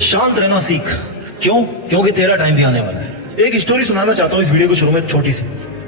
शांत रहना सीख। क्यों? क्योंकि तेरा टाइम भी आने वाला है। एक स्टोरी सुनाना चाहता हूँ इस वीडियो को शुरू में, छोटी सी।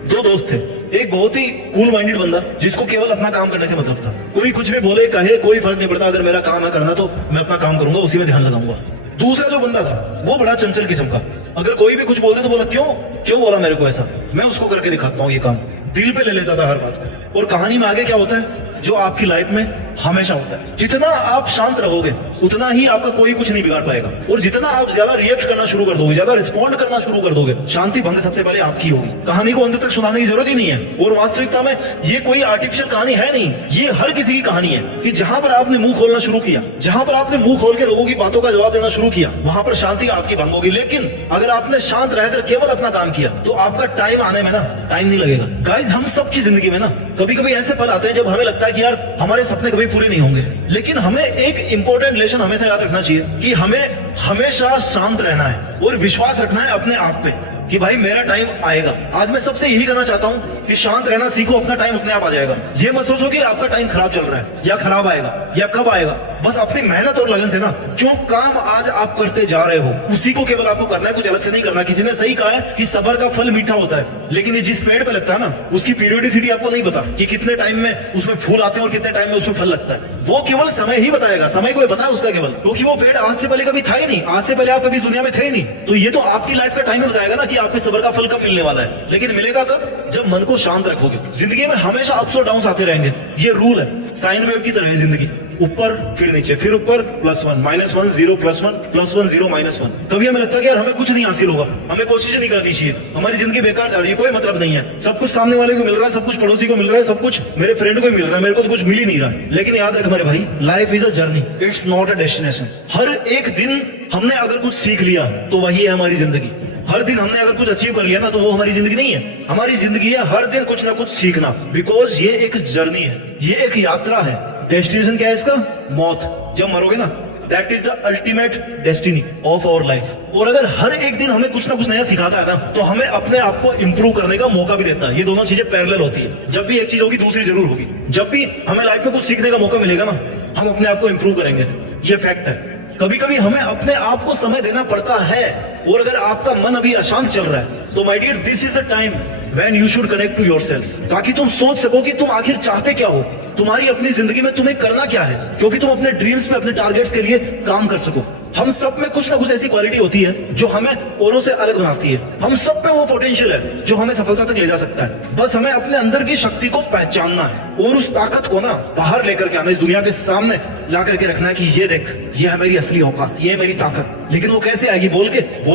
दो दोस्त थे। एक बहुत ही कूल माइंडेड बंदा जिसको केवल अपना काम करने से मतलब था। कोई कुछ भी बोले कहे कोई फर्क नहीं पड़ता, अगर मेरा काम है करना तो मैं अपना काम करूंगा, उसी में ध्यान लगाऊंगा। दूसरा जो बंदा था वो बड़ा चंचल किस्म का। अगर कोई भी कुछ बोलते तो बोला क्यों क्यों बोला मेरे को ऐसा, मैं उसको करके दिखाता हूँ ये काम। दिल पे ले लेता था हर बात को। और कहानी में आगे क्या होता है, जो आपकी लाइफ में हमेशा होता है, जितना आप शांत रहोगे उतना ही आपका कोई कुछ नहीं बिगाड़ पाएगा। और जितना आप ज्यादा रिएक्ट करना शुरू कर दोगे, ज्यादा रिस्पॉन्ड करना शुरू कर दोगे, शांति भंग सबसे पहले आपकी होगी। कहानी को अंत तक सुनाने की जरूरत ही नहीं है। और वास्तविकता में ये कोई आर्टिफिशियल कहानी है नहीं, ये हर किसी की कहानी है कि जहां पर आपने मुंह खोलना शुरू किया, जहां पर आपने मुंह खोल के लोगों की बातों का जवाब देना शुरू किया, वहां पर शांति आपकी भंग होगी। लेकिन अगर आपने शांत रहकर केवल अपना काम किया तो आपका टाइम आने में ना टाइम नहीं लगेगा। गाइस, हम सबकी जिंदगी में ना कभी कभी ऐसे पल आते हैं जब हमें लगता है कि यार हमारे सपने कभी पूरे नहीं होंगे। लेकिन हमें एक इंपॉर्टेंट लेसन हमेशा याद रखना चाहिए कि हमें हमेशा शांत रहना है और विश्वास रखना है अपने आप पे कि भाई मेरा टाइम आएगा। आज मैं सबसे यही कहना चाहता हूँ कि शांत रहना सीखो, अपना टाइम अपने आप आ जाएगा। ये मत सोचो कि आपका टाइम खराब चल रहा है या खराब आएगा या कब आएगा। बस अपनी मेहनत और लगन से ना जो काम आज आप करते जा रहे हो उसी को केवल आपको करना है, कुछ अलग से नहीं करना। किसी ने सही कहा है कि सब्र का फल मीठा होता है, लेकिन ये जिस पेड़ पे लगता है ना उसकी पीरियोडिसिटी आपको नहीं पता कि कितने टाइम में उसमें फूल आते हैं और कितने टाइम में उसमें फल लगता है। वो केवल समय ही बताएगा, समय को पता है उसका केवल, क्योंकि वो पेड़ आज से पहले कभी था ही नहीं, आज से पहले आप कभी इस दुनिया में थे ही नहीं। तो ये तो आपकी लाइफ का टाइम ही बताएगा ना कि आपके सब्र का फल कब मिलने वाला है। लेकिन मिलेगा कब? जब मन को शांत रखोगे। जिंदगी में हमेशा अप्स और डाउन्स आते रहेंगे, ये रूल है। साइन वेव की तरह है जिंदगी, ऊपर फिर नीचे, फिर ऊपर +1 -1 0 +1 +1 0 -1। कभी हमें लगता है कि यार हमें कुछ नहीं हासिल होगा, हमें कोशिशें नहीं करनी चाहिए, हमारी जिंदगी बेकार जा रही है, कोई मतलब नहीं है, सब कुछ सामने वाले को मिल रहा है, सब कुछ पड़ोसी को मिल रहा है, सब कुछ मेरे फ्रेंड को मिल रहा है, मेरे को तो कुछ मिल ही नहीं रहा। लेकिन याद रख मेरे भाई, life is a journey, it's not a destination. हर एक दिन हमने अगर कुछ सीख लिया तो वही है हमारी जिंदगी। हर दिन हमने अगर कुछ अचीव कर लिया ना तो वो हमारी जिंदगी नहीं है। हमारी जिंदगी है हर दिन कुछ ना कुछ सीखना, बिकॉज ये एक जर्नी है, ये एक यात्रा है। डेस्टिनेशन क्या है इसका? मौत। जब मरोगे ना, that is the ultimate destiny of our life. और अगर हर एक दिन हमें कुछ ना कुछ नया सिखाता है ना तो हमें अपने आप को इंप्रूव करने का मौका भी देता है। ये दोनों चीजें पैरेलल होती है। जब भी एक चीज होगी दूसरी जरूर होगी। जब भी हमें लाइफ में कुछ सीखने का मौका मिलेगा ना, हम अपने आप को इंप्रूव करेंगे, ये फैक्ट है। कभी कभी हमें अपने आप को समय देना पड़ता है। और अगर आपका मन अभी अशांत चल रहा है तो my dear, this is the time when you should connect to yourself, ताकि तुम सोच सको कि तुम आखिर चाहते क्या हो, तुम्हारी अपनी जिंदगी में तुम्हें करना क्या है, क्योंकि तुम अपने ड्रीम्स पे, अपने टारगेट्स के लिए काम कर सको। हम सब में कुछ ना कुछ ऐसी क्वालिटी होती है जो हमें औरों से अलग बनाती है। हम सब में वो पोटेंशियल है जो हमें सफलता तक ले जा सकता है। बस हमें अपने अंदर की शक्ति को पहचानना है और उस ताकत को ना बाहर लेकर के आना, इस दुनिया के सामने ला करके रखना है कि ये देख, ये है मेरी असली औकात, ये है मेरी ताकत। लेकिन वो कैसे आएगी? बोल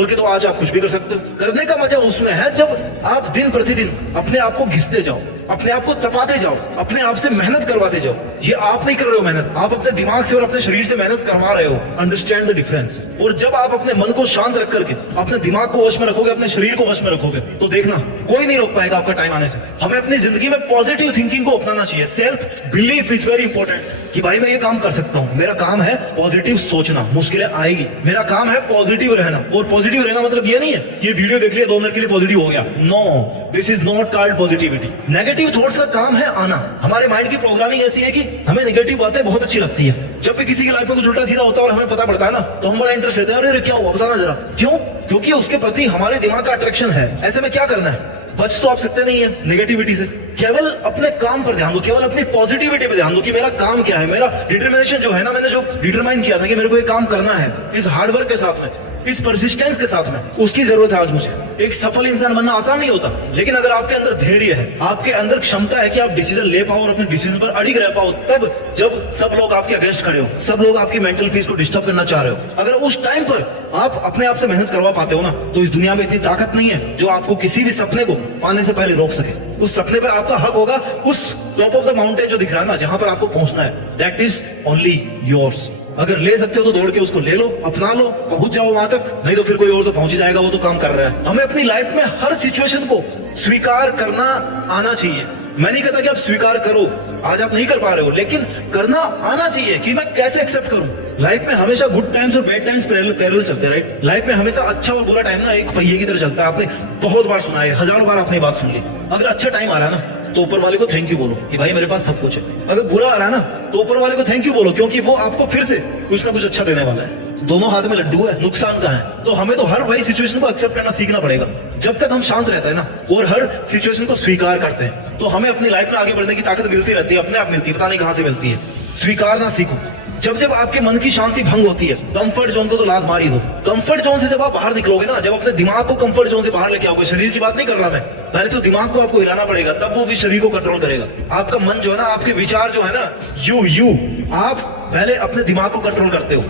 के तो आज आप कुछ भी कर सकते हो। करने का मजा उसमें है जब आप दिन प्रतिदिन अपने आप को घिसते जाओ, अपने आप को तपाते जाओ, अपने आप से मेहनत करवाते जाओ। ये आप नहीं कर रहे हो मेहनत, आप अपने दिमाग से और अपने शरीर से मेहनत करवा रहे हो। Understand the difference. और जब आप अपने मन को शांत रख करके अपने दिमाग को वश में रखोगे, अपने शरीर को वश में रखोगे, तो देखना कोई नहीं रोक पाएगा आपका टाइम आने से। हमें अपनी जिंदगी में पॉजिटिव थिंकिंग को अपनाना चाहिए। Self belief is very important कि भाई मैं ये काम कर सकता हूँ, मेरा काम है पॉजिटिव सोचना, मुश्किलें आएगी, मेरा काम है पॉजिटिव रहना। और पॉजिटिव रहना मतलब ये नहीं है कि ये वीडियो देख लिया 2 मिनट के लिए पॉजिटिव हो गया। No, this is not called positivity. Negative thoughts का काम है आना। हमारे माइंड की प्रोग्रामिंग ऐसी है कि हमें नेगेटिव बातें बहुत अच्छी लगती है। जब भी किसी की लाइफ में कुछ उल्टा सीधा होता है और हमें पता पड़ता है ना, तो हम बड़ा इंटरेस्ट लेते हैं, अरे क्या हुआ बताना जरा। क्यों? क्योंकि उसके प्रति हमारे दिमाग का अट्रैक्शन है। ऐसे में क्या करना है? बच तो आप सकते नहीं है नेगेटिविटी से। केवल अपने काम पर ध्यान दो, केवल अपनी पॉजिटिविटी पे ध्यान दो कि मेरा काम क्या है। मेरा डिटर्मिनेशन जो है ना, मैंने जो डिटरमाइन किया था कि मेरे को ये काम करना है, इस हार्डवर्क के साथ में, इस परसिस्टेंस के साथ में, उसकी जरूरत है आज मुझे। एक सफल इंसान बनना आसान नहीं होता, लेकिन अगर आपके अंदर धैर्य है, आपके अंदर क्षमता है कि आप डिसीजन ले पाओ और अपने डिसीजन पर अड़िग रह पाओ, तब जब सब लोग आपके अगेंस्ट खड़े हो, सब लोग आपकी मेंटल पीस को डिस्टर्ब करना चाह रहे हो, अगर उस टाइम पर आप अपने आप से मेहनत करवा पाते हो ना, तो इस दुनिया में इतनी ताकत नहीं है जो आपको किसी भी सपने को पाने से पहले रोक सके। उस सपने पर आपका हक होगा, उस टॉप ऑफ द माउंटेन जो दिख रहा है ना, जहां पर आपको पहुंचना है, दैट इज ओनली योर्स। अगर ले सकते हो तो दौड़ के उसको ले लो, अपना लो, पहुंच जाओ वहां तक, नहीं तो फिर कोई और तो पहुंच ही जाएगा, वो तो काम कर रहा है। हमें अपनी लाइफ में हर सिचुएशन को स्वीकार करना आना चाहिए। मैं नहीं कहता कि आप स्वीकार करो, आज आप नहीं कर पा रहे हो, लेकिन करना आना चाहिए कि मैं कैसे एक्सेप्ट करूं। लाइफ में हमेशा गुड टाइम्स और बैड टाइम्स पैरेलल चलते हैं, राइट। लाइफ में हमेशा अच्छा और बुरा टाइम ना एक पहिए की तरह चलता है। आपने बहुत बार सुना है, हजारों बार आपने बात सुन ली। अगर अच्छा टाइम आ रहा है ना, तो ऊपर वाले को थैंक यू बोलो कि भाई मेरे पास सब कुछ है। अगर बुरा आ रहा है ना, तो ऊपर वाले को थैंक यू बोलो, क्योंकि वो आपको फिर से कुछ ना कुछ अच्छा देने वाला है। दोनों हाथ में लड्डू है, नुकसान कहाँ है? तो हमें तो हर वही सिचुएशन को एक्सेप्ट करना सीखना पड़ेगा। जब तक हम शांत रहते हैं ना और हर सिचुएशन को स्वीकार करते हैं तो हमें अपनी लाइफ में आगे बढ़ने की ताकत मिलती रहती है, अपने आप मिलती है, पता नहीं कहां से मिलती है। स्वीकारना सीखो। जब जब आपके मन की शांति भंग होती है, कंफर्ट जोन को तो लात मार ही दो। कंफर्ट जोन से जब आप बाहर निकलोगे ना, जब अपने दिमाग को कंफर्ट जोन से बाहर लेके आओगे, शरीर की बात नहीं कर रहा मैं, पहले तो दिमाग को आपको हिलाना पड़ेगा, तब वो भी शरीर को कंट्रोल करेगा। आपका मन जो है ना, आपके विचार जो है ना, यू आप पहले अपने दिमाग को कंट्रोल करते हो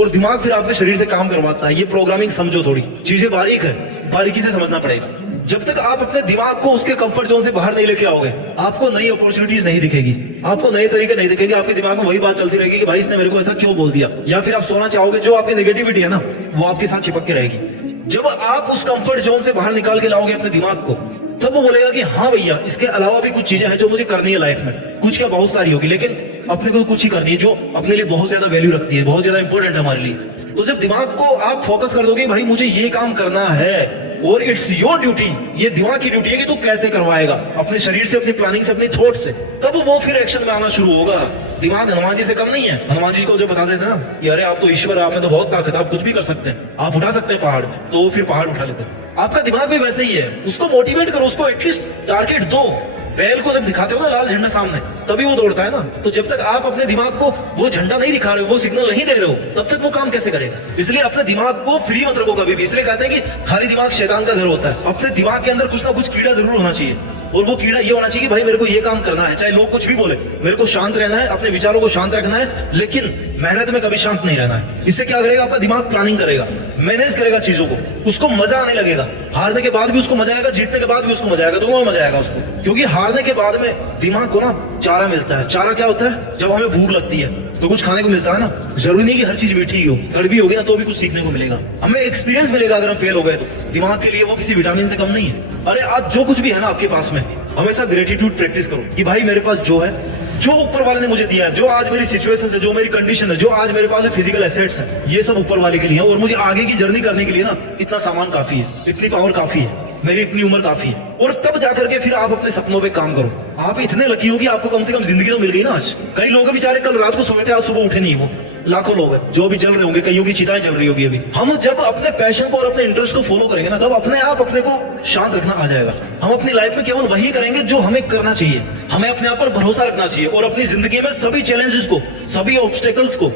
और दिमाग फिर आपके शरीर से काम करवाता है। ये प्रोग्रामिंग समझो, थोड़ी चीजें बारीक है, बारीकी से समझना पड़ेगा। जब तक आप अपने दिमाग को उसके कंफर्ट जोन से बाहर नहीं लेके आओगे, आपको नई अपॉर्चुनिटीज नहीं दिखेगी, आपको नए तरीके नहीं दिखेंगे। आपके दिमाग में वही बात चलती रहेगी कि भाई इसने मेरे को ऐसा क्यों बोल दिया, या फिर आप सोना चाहोगे, जो आपकी नेगेटिविटी है ना वो आपके साथ चिपक के रहेगी। जब आप उस कंफर्ट जोन से बाहर निकाल के लाओगे अपने दिमाग को, तब वो बोलेगा कि हाँ भैया, इसके अलावा भी कुछ चीजें हैं जो मुझे करनी है लाइफ में। कुछ क्या, बहुत सारी होगी, लेकिन अपने को कुछ ही करनी है जो अपने लिए बहुत ज्यादा वैल्यू रखती है, बहुत ज्यादा इंपॉर्टेंट है हमारे लिए। तो जब दिमाग को आप फोकस कर दोगे भाई मुझे ये काम करना है और इट्स योर ड्यूटी, ये दिमाग की ड्यूटी है कि तू कैसे करवाएगा, अपने शरीर से, अपनी प्लानिंग से, अपनी थॉट से, तब वो फिर एक्शन में आना शुरू होगा। दिमाग हनुमान जी से कम नहीं है। हनुमान जी को जो बता देते ना कि अरे आप तो ईश्वर है, आप में तो बहुत ताकत है, आप कुछ भी कर सकते हैं, आप उठा सकते हैं पहाड़, तो वो फिर पहाड़ उठा लेते हैं। आपका दिमाग भी वैसे ही है, उसको मोटिवेट करो, उसको एटलीस्ट टारगेट दो। बैल को जब दिखाते हो ना लाल झंडा सामने, तभी वो दौड़ता है ना। तो जब तक आप अपने दिमाग को वो झंडा नहीं दिखा रहे हो, वो सिग्नल नहीं दे रहे हो, तब तक वो काम कैसे करेगा? इसलिए अपने दिमाग को फ्री मत रखो कभी भी। इसलिए कहते हैं कि खाली दिमाग शैतान का घर होता है। अपने दिमाग के अंदर कुछ ना कुछ कीड़ा जरूर होना चाहिए, और वो कीड़ा ये होना चाहिए कि भाई मेरे को ये काम करना है, चाहे लोग कुछ भी बोले, मेरे को शांत रहना है, अपने विचारों को शांत रखना है, लेकिन मेहनत में कभी शांत नहीं रहना है। इससे क्या करेगा? आपका दिमाग प्लानिंग करेगा, मैनेज करेगा चीजों को, उसको मजा आने लगेगा। हारने के बाद भी उसको मजा आएगा, जीतने के बाद भी उसको मजा आएगा, दोनों में मजा आएगा उसको। क्योंकि हारने के बाद में दिमाग को ना चारा मिलता है। चारा क्या होता है? जब हमें भूख लगती है तो कुछ खाने को मिलता है ना। जरूरी नहीं कि हर चीज मीठी ही हो, कड़वी होगी ना तो भी कुछ सीखने को मिलेगा, हमें एक्सपीरियंस मिलेगा। अगर हम फेल हो गए तो दिमाग के लिए वो किसी विटामिन से कम नहीं है। अरे आज जो कुछ भी है ना आपके पास में, हमेशा ग्रेटिट्यूड प्रैक्टिस करो कि भाई मेरे पास जो है, जो ऊपर वाले ने मुझे दिया है, जो आज मेरी सिचुएशन है, जो मेरी कंडीशन है, जो आज मेरे पास फिजिकल एसेट्स है, ये सब ऊपर वाले के लिए है। और मुझे आगे की जर्नी करने के लिए ना इतना सामान काफी है, इतनी पावर काफी है, मेरी इतनी उम्र काफी है। और तब जाकर के फिर आप अपने सपनों पे काम करो। आप इतने लकी हो कि आपको कम से कम जिंदगी तो मिल गई ना आज। कई लोग बेचारे कल रात को सोए थे, आज सुबह उठे नहीं। वो लाखों लोग हैं जो भी जल रहे होंगे, कईयों की चिताएं जल रही होगी अभी। हम जब अपने पैशन को और अपने इंटरेस्ट को फॉलो करेंगे ना, तब अपने आप अपने को शांत रखना आ जाएगा। हम अपनी लाइफ में केवल वही करेंगे जो हमें करना चाहिए। हमें अपने आप पर भरोसा रखना चाहिए और अपनी जिंदगी में सभी चैलेंजेस को, सभी ऑब्स्टेकल्स को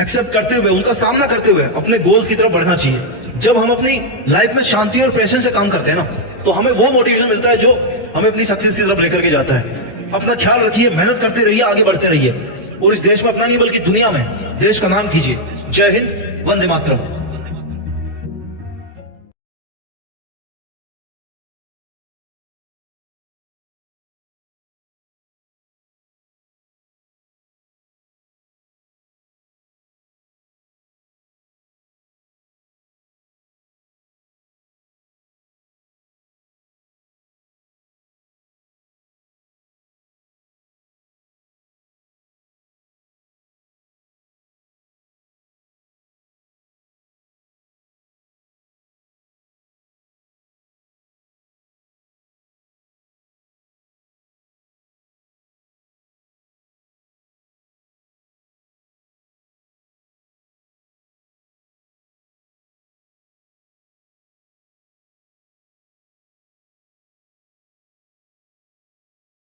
एक्सेप्ट करते हुए, उनका सामना करते हुए अपने गोल्स की तरफ बढ़ना चाहिए। जब हम अपनी लाइफ में शांति और पैशन से काम करते हैं ना, तो हमें वो मोटिवेशन मिलता है जो हमें अपनी सक्सेस की तरफ लेकर के जाता है। अपना ख्याल रखिए, मेहनत करते रहिए, आगे बढ़ते रहिए और इस देश में अपना नहीं बल्कि दुनिया में देश का नाम कीजिए। जय हिंद, वंदे मातरम।